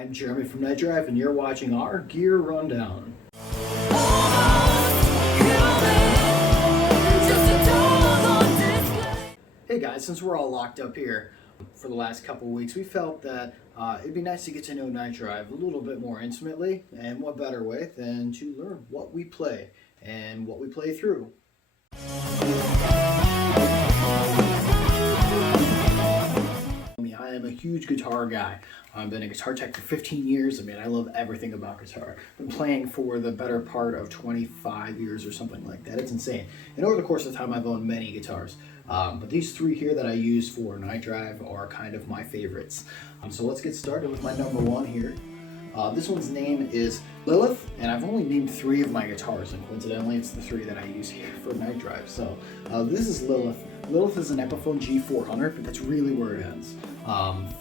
I'm Jeremy from NightDrive, and you're watching our Gear Rundown. Hey guys, since we're all locked up here for the last couple of weeks, we felt that it'd be nice to get to know NightDrive a little bit more intimately, and what better way than to learn what we play and what we play through. I am a huge guitar guy. I've been a guitar tech for 15 years. I mean, I love everything about guitar. I've been playing for the better part of 25 years or something like that. It's insane. And over the course of time, I've owned many guitars. But these three here that I use for NightDrive are kind of my favorites. So let's get started with my number one here. This one's name is Lilith, and I've only named three of my guitars, and coincidentally it's the three that I use here for NightDrive. So this is Lilith. Lilith is an Epiphone G400, but that's really where it ends.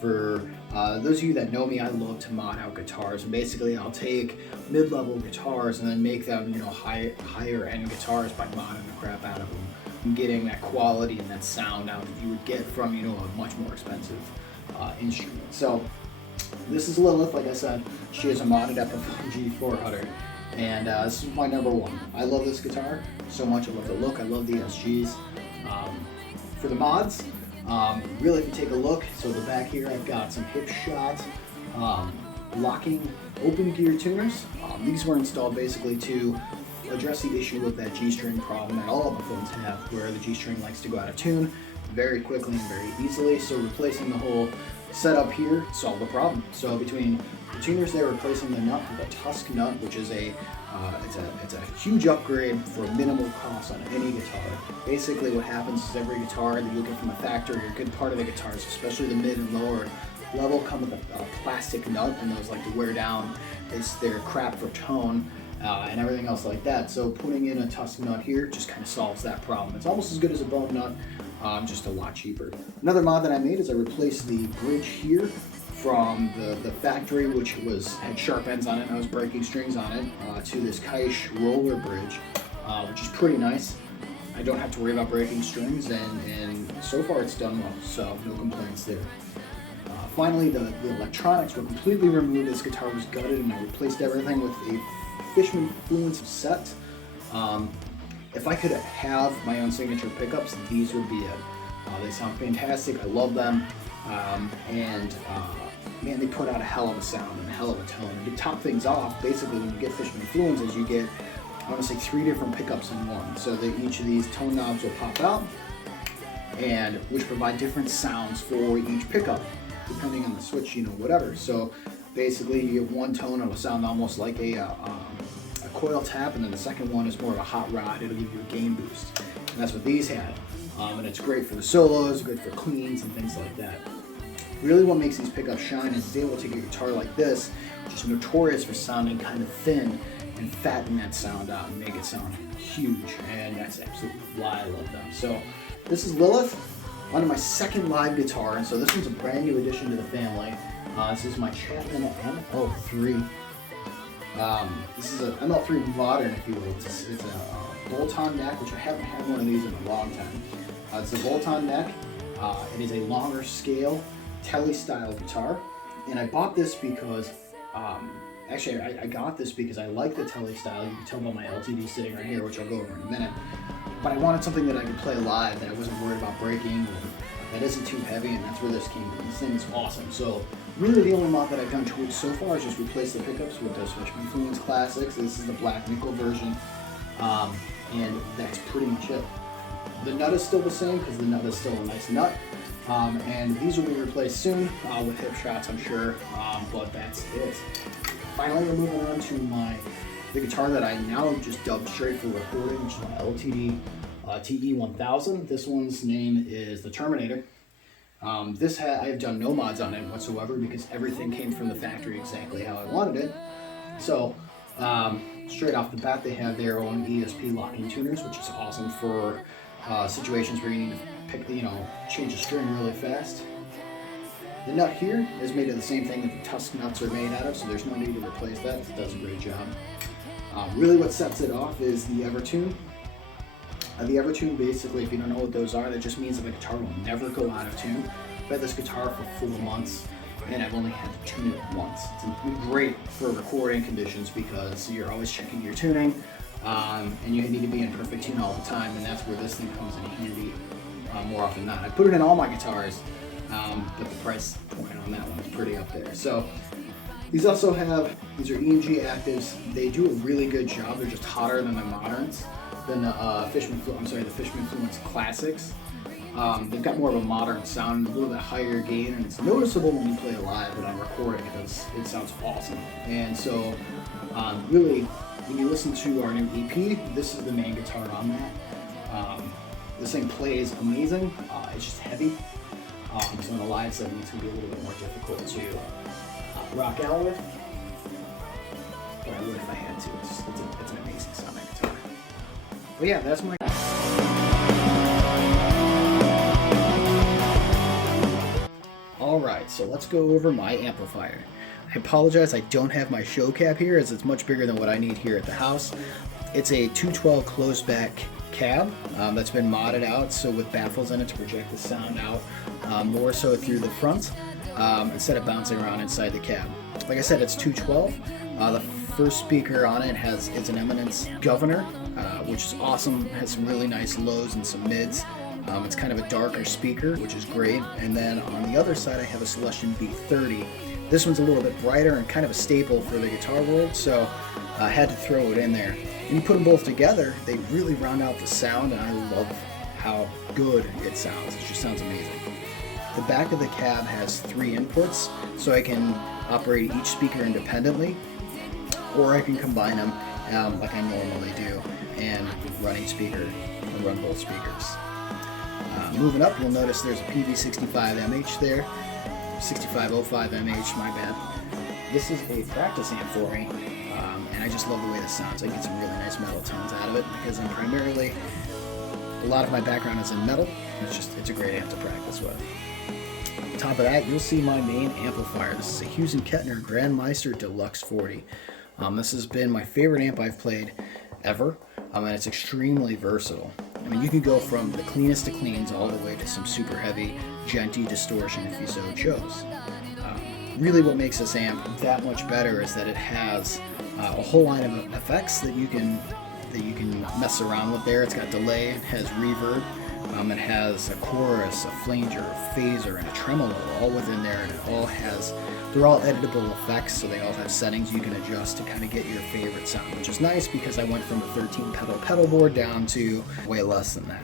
For those of you that know me, I love to mod out guitars, and basically I'll take mid-level guitars and then make them, higher end guitars by modding the crap out of them and getting that quality and that sound out that you would get from, a much more expensive instrument. So this is Lilith, like I said. She is a modded Epiphone G400, and this is my number one. I love this guitar so much. I love the look. I love the SGs. For the mods, really, if you take a look, so the back here, I've got some hip shot locking open gear tuners. These were installed basically to address the issue with that G-string problem that all of the phones have, where the G-string likes to go out of tune very quickly and very easily. So replacing the whole setup here solved the problem. So between the tuners, they're replacing the nut with a Tusk nut, which is it's a huge upgrade for minimal cost on any guitar. Basically what happens is every guitar that you get from the factory, or a good part of the guitars, especially the mid and lower level, come with a plastic nut, and those like to wear down. They're crap for tone and everything else like that. So putting in a Tusk nut here just kind of solves that problem. It's almost as good as a bone nut, just a lot cheaper. Another mod that I made is I replaced the bridge here from the factory, which had sharp ends on it, and I was breaking strings on it, to this MKIII roller bridge, which is pretty nice. I don't have to worry about breaking strings, and so far it's done well, so no complaints there. Finally, the electronics were completely removed. This guitar was gutted, and I replaced everything with a Fishman Fluence set. If I could have my own signature pickups, these would be it. They sound fantastic. I love them. Man, they put out a hell of a sound and a hell of a tone. And to top things off, basically when you get Fishman Fluences, you get, I want to say, 3 different pickups in one. So that each of these tone knobs will pop out, and which provide different sounds for each pickup, depending on the switch, whatever. So basically you get one tone, it'll sound almost like a coil tap, and then the second one is more of a hot rod. It'll give you a gain boost. And that's what these had. And it's great for the solos, good for cleans and things like that. Really what makes these pickups shine is it's able to take a guitar like this, which is notorious for sounding kind of thin, and fatten that sound out and make it sound huge, and that's absolutely why I love them. So this is Lilith, onto my second live guitar, and so this one's a brand new addition to the family. This is my Chapman ML3. This is a ML3 modern, if you will. It's a bolt-on neck, which I haven't had one of these in a long time. It's a bolt-on neck. It is a longer scale Tele style guitar, and I bought this because actually I got this because I like the Tele style. You can tell by my LTD sitting right here, which I'll go over in a minute, but I wanted something that I could play live that I wasn't worried about breaking, that isn't too heavy, and that's where this came from. This thing is awesome. So really the only mod that I've done to it so far is just replace the pickups with those Fishman Fluence Classics. This is the black nickel version, and that's pretty much it. The nut is still the same because the nut is still a nice nut. And these will be replaced soon with hip shots, I'm sure, but that's it. Finally, we're moving on to the guitar that I now just dubbed straight for recording, which is my LTD TE1000. This one's name is the Terminator. I have done no mods on it whatsoever because everything came from the factory exactly how I wanted it. So straight off the bat, they have their own ESP locking tuners, which is awesome for situations where you need to change a string really fast. The nut here is made of the same thing that the Tusk nuts are made out of, so there's no need to replace that. It does a great job. Really what sets it off is the Evertune. The Evertune, basically, if you don't know what those are, that just means that the guitar will never go out of tune. I've had this guitar for 4 months, and I've only had to tune it once. It's great for recording conditions because you're always checking your tuning, and you need to be in perfect tune all the time, and that's where this thing comes in handy more often than not. I put it in all my guitars, but the price point on that one is pretty up there. So these also have, these are EMG actives. They do a really good job. They're just hotter than the moderns, than the Fishman Fluence Classics. They've got more of a modern sound, a little bit higher gain, and it's noticeable when you play it live, but on recording it sounds awesome. And so really, when you listen to our new EP, this is the main guitar on that. This thing plays amazing. It's just heavy. So in a live setting, it's going to be a little bit more difficult to rock out with. But I would if I had to. It's an amazing sounding guitar. But yeah, that's my... Alright, so let's go over my amplifier. I apologize, I don't have my show cab here as it's much bigger than what I need here at the house. It's a 212 closed back cab that's been modded out, so with baffles in it to project the sound out more so through the front instead of bouncing around inside the cab. Like I said, it's 212. The first speaker on it it's an Eminence Governor, which is awesome. It has some really nice lows and some mids. It's kind of a darker speaker, which is great. And then on the other side, I have a Celestion B30. This one's a little bit brighter and kind of a staple for the guitar world, so I had to throw it in there. When you put them both together, they really round out the sound, and I love how good it sounds. It just sounds amazing. The back of the cab has 3 inputs, so I can operate each speaker independently, or I can combine them like I normally do and run each speaker and run both speakers. Moving up, you'll notice there's a PV65MH there, 6505MH, my bad. This is a practice amp for me, and I just love the way this sounds. I get some really nice metal tones out of it because I'm primarily, a lot of my background is in metal. It's a great amp to practice with. On top of that, you'll see my main amplifier. This is a Hughes and Kettner Grandmeister Deluxe 40. This has been my favorite amp I've played ever, and it's extremely versatile. I mean, you can go from the cleanest of cleans all the way to some super heavy, genty distortion if you so chose. Really what makes this amp that much better is that it has a whole line of effects that you can mess around with there. It's got delay, it has reverb, it has a chorus, a flanger, a phaser, and a tremolo all within there, and they're all editable effects, so they all have settings you can adjust to kind of get your favorite sound, which is nice because I went from a 13 pedal board down to way less than that.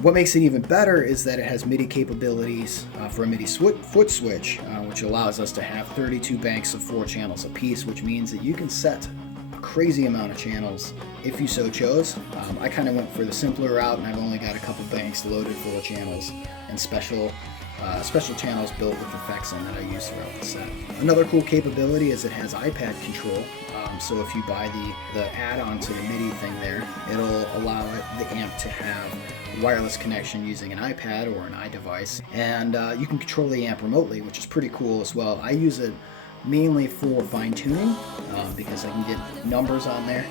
What makes it even better is that it has MIDI capabilities for a MIDI foot switch, which allows us to have 32 banks of 4 channels apiece, which means that you can set a crazy amount of channels if you so chose. I kind of went for the simpler route, and I've only got a couple banks loaded full of channels and special channels built with effects in that I use throughout the set. Another cool capability is it has iPad control, so if you buy the add-on to the MIDI thing there, it'll allow the amp to have wireless connection using an iPad or an iDevice, and you can control the amp remotely, which is pretty cool as well. I use it mainly for fine-tuning because I can get numbers on there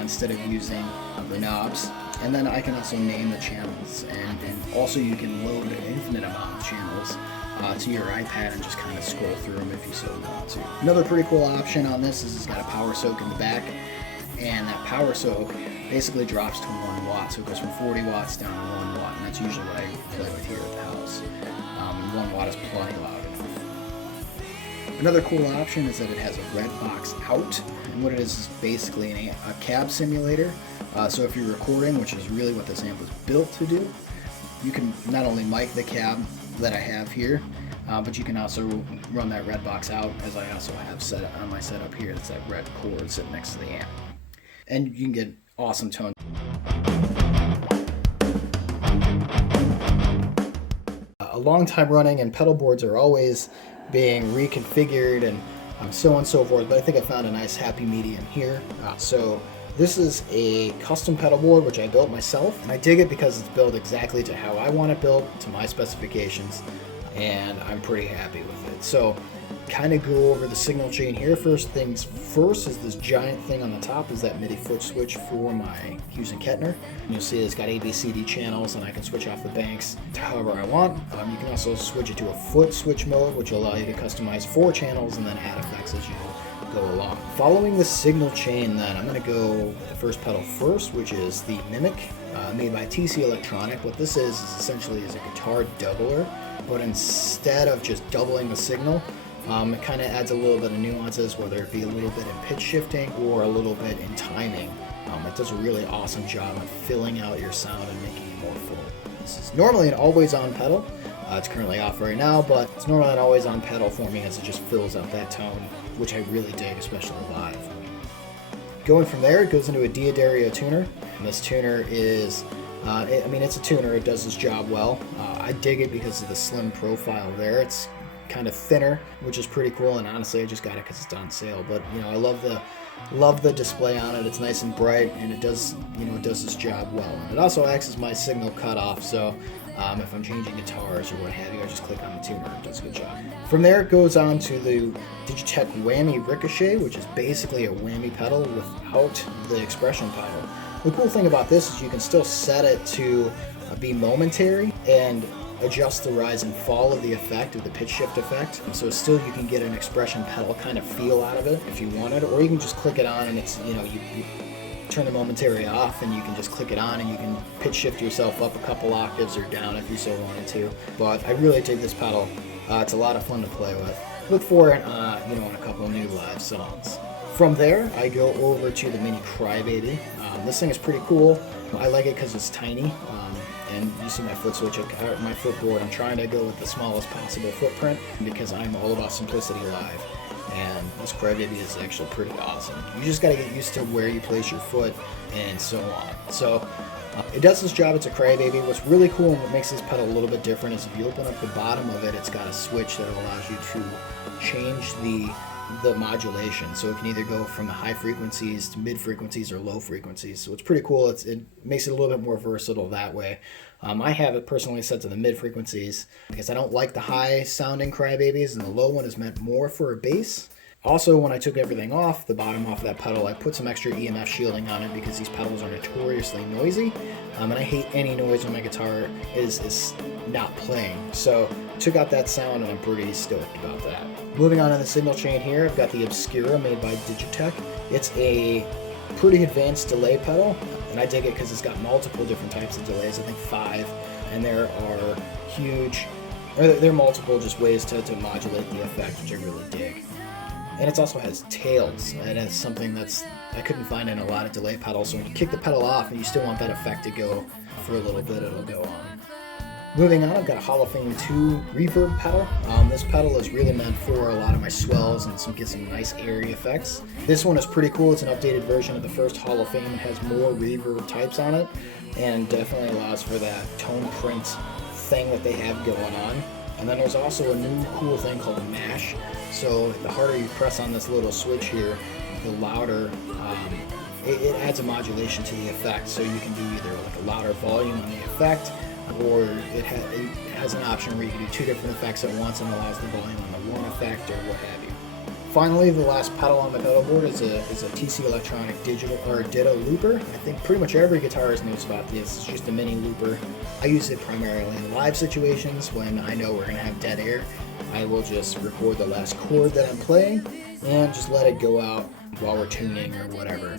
instead of using the knobs. And then I can also name the channels, and also you can load an infinite amount of channels to your iPad and just kind of scroll through them if you so want to. Another pretty cool option on this is it's got a power soak in the back, and that power soak basically drops to 1 watt, so it goes from 40 watts down to 1 watt, and that's usually what I play with here at the house. And 1 watt is plenty loud enough. Another cool option is that it has a red box out, and what it is basically a cab simulator. So if you're recording, which is really what this amp was built to do, you can not only mic the cab that I have here, but you can also run that red box out, as I also have set on my setup here. It's that red cord sitting next to the amp. And you can get awesome tone. A long time running, and pedal boards are always being reconfigured and so on and so forth, but I think I found a nice happy medium here. So this is a custom pedal board which I built myself, and I dig it because it's built exactly to how I want it built, to my specifications, and I'm pretty happy with it. So kind of go over the signal chain here. First things first is this giant thing on the top is that MIDI foot switch for my Hughes and Kettner. And you'll see it's got ABCD channels, and I can switch off the banks to however I want. You can also switch it to a foot switch mode, which will allow you to customize 4 channels and then add effects as you go along. Following the signal chain, then I'm going to go with the first pedal first, which is the Mimiq, made by TC Electronig. What this is essentially is a guitar doubler, but instead of just doubling the signal, it kind of adds a little bit of nuances, whether it be a little bit in pitch shifting or a little bit in timing. It does a really awesome job of filling out your sound and making it more full. This is normally an always-on pedal. It's currently off right now, but it's normally an always-on pedal for me as it just fills out that tone, which I really dig, especially live. Going from there, it goes into a D'Addario tuner. And this tuner is, it's a tuner. It does its job well. I dig it because of the slim profile there. It's kind of thinner, which is pretty cool, and honestly I just got it because it's on sale. But I love the display on it. It's nice and bright, and it does its job well. And it also acts as my signal cutoff, so if I'm changing guitars or what have you, I just click on the tuner. It does a good job. From there, it goes on to the Digitech Whammy Ricochet, which is basically a whammy pedal without the expression pedal. The cool thing about this is you can still set it to be momentary and adjust the rise and fall of the effect, of the pitch shift effect. And so still you can get an expression pedal kind of feel out of it if you wanted, or you can just click it on and it's, you turn the momentary off and you can just click it on and you can pitch shift yourself up a couple octaves or down if you so wanted to. But I really dig this pedal. It's a lot of fun to play with. Look for it, on a couple of new live songs. From there, I go over to the mini CryBaby. This thing is pretty cool. I like it because it's tiny. And you see my foot switch, my footboard. I'm trying to go with the smallest possible footprint because I'm all about simplicity live. And this CryBaby is actually pretty awesome. You just got to get used to where you place your foot and so on. So it does this job. It's a CryBaby. What's really cool and what makes this pedal a little bit different is if you open up the bottom of it, it's got a switch that allows you to change the modulation. So it can either go from the high frequencies to mid frequencies or low frequencies. So it's pretty cool. It makes it a little bit more versatile that way. I have it personally set to the mid frequencies because I don't like the high sounding CryBabies, and the low one is meant more for a bass. Also, when I took everything off, the bottom off of that pedal, I put some extra EMF shielding on it because these pedals are notoriously noisy, and I hate any noise when my guitar is not playing. So took out that sound, and I'm pretty stoked about that. Moving on to the signal chain here, I've got the Obscura made by Digitech. It's a pretty advanced delay pedal, and I dig it because it's got multiple different types of delays, I think 5, and there are multiple just ways to modulate the effect, which I really dig. And it also has tails, and it's something I couldn't find in a lot of delay pedals, so when you kick the pedal off and you still want that effect to go for a little bit, it'll go on. Moving on, I've got a Hall of Fame 2 reverb pedal. This pedal is really meant for a lot of my swells and get some nice airy effects. This one is pretty cool. It's an updated version of the first Hall of Fame. It has more reverb types on it and definitely allows for that tone print thing that they have going on. And then there's also a new cool thing called a mash. So the harder you press on this little switch here, the louder it adds a modulation to the effect. So you can do either like a louder volume on the effect, or it has an option where you can do 2 different effects at once and allows the volume on the one effect or what have you. Finally, the last pedal on the pedal board is a TC Electronig Ditto looper. I think pretty much every guitarist knows about this. It's just a mini looper. I use it primarily in live situations when I know we're going to have dead air. I will just record the last chord that I'm playing and just let it go out while we're tuning or whatever.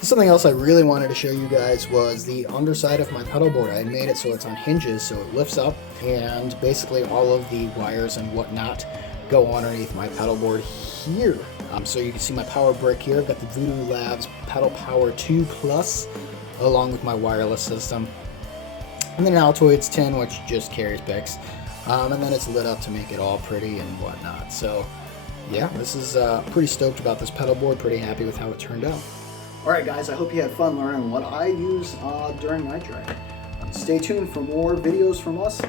Something else I really wanted to show you guys was the underside of my pedal board. I had made it so it's on hinges, so it lifts up, and basically all of the wires and whatnot go underneath my pedal board here. So you can see my power brick here. I've got the Voodoo Labs Pedal Power 2 Plus along with my wireless system. And then an Altoids tin, which just carries picks. And then it's lit up to make it all pretty and whatnot. So yeah, this is pretty stoked about this pedal board, pretty happy with how it turned out. Alright guys, I hope you had fun learning what I use during Night Drive. Stay tuned for more videos from us.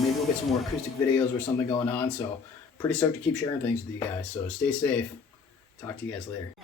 Maybe we'll get some more acoustic videos or something going on. So pretty stoked to keep sharing things with you guys. So stay safe. Talk to you guys later.